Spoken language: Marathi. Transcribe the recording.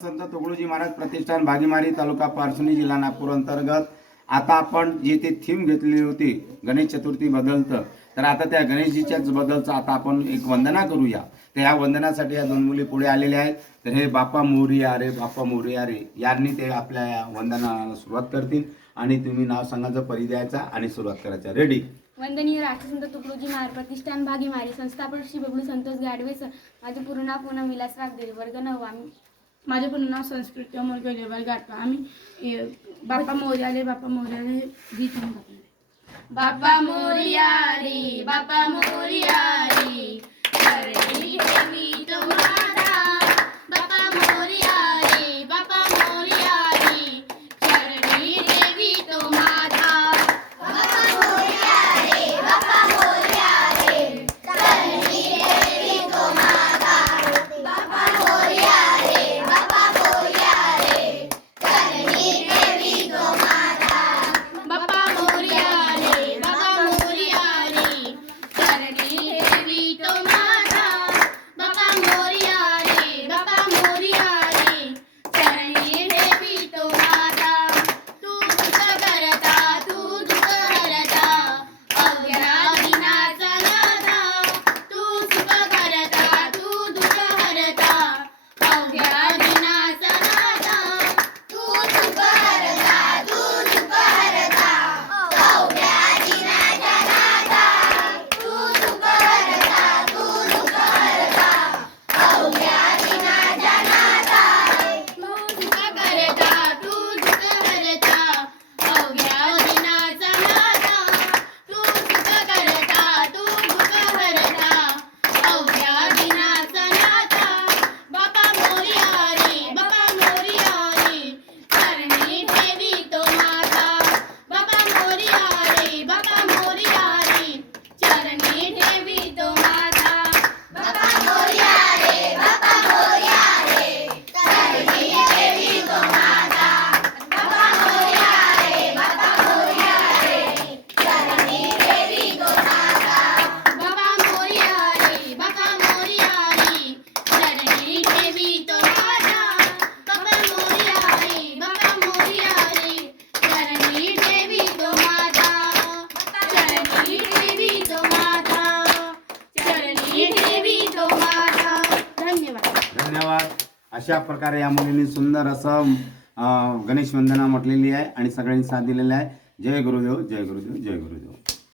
संत तुकडोजी महाराज प्रतिष्ठान भागीमारी तालुका पारसणी जिल्हा नागपूर अंतर्गत. आता आपण जी ती थीम घेतलेली होती गणेश चतुर्थी बदलतं तर आता त्या गणेशजीच्याच बदलचं आता आपण एक वंदना करूया. तर ह्या वंदनासाठी या दोन मुली पुढे आलेल्या आहेत. तर हे बापा मोरिया रे बापा मोरिया रे यांनी ते आपल्या या वंदनाला सुरुवात करतील. आणि तुम्ही नाव सांगायचं परी द्यायचा आणि सुरुवात करायचा. रेडी वंदनीय राष्ट्रसंत तुकडोजी महाराज प्रतिष्ठान भागीमारी संस्थापक श्री बबलू संतोष गाडवे सर माझे पूर्ण नाव पूनम विलास वागदे वर्ग नववा माझ्या पूर्ण नाव संस्कृत अमोल गेल्यावर गाठवा आम्ही बापा बाप्पा मोर्याले बापा मोर्याले हे गीत म्हणून गातो. बाप्पा मोर्या रे बाप्पा मोर्या धन्यवाद. अशा प्रकारे या मुलींनी सुंदर असं गणेश वंदना म्हटलेली आहे आणि सगळ्यांनी साथ दिलेला आहे. जय गुरुदेव जय गुरुदेव जय गुरुदेव.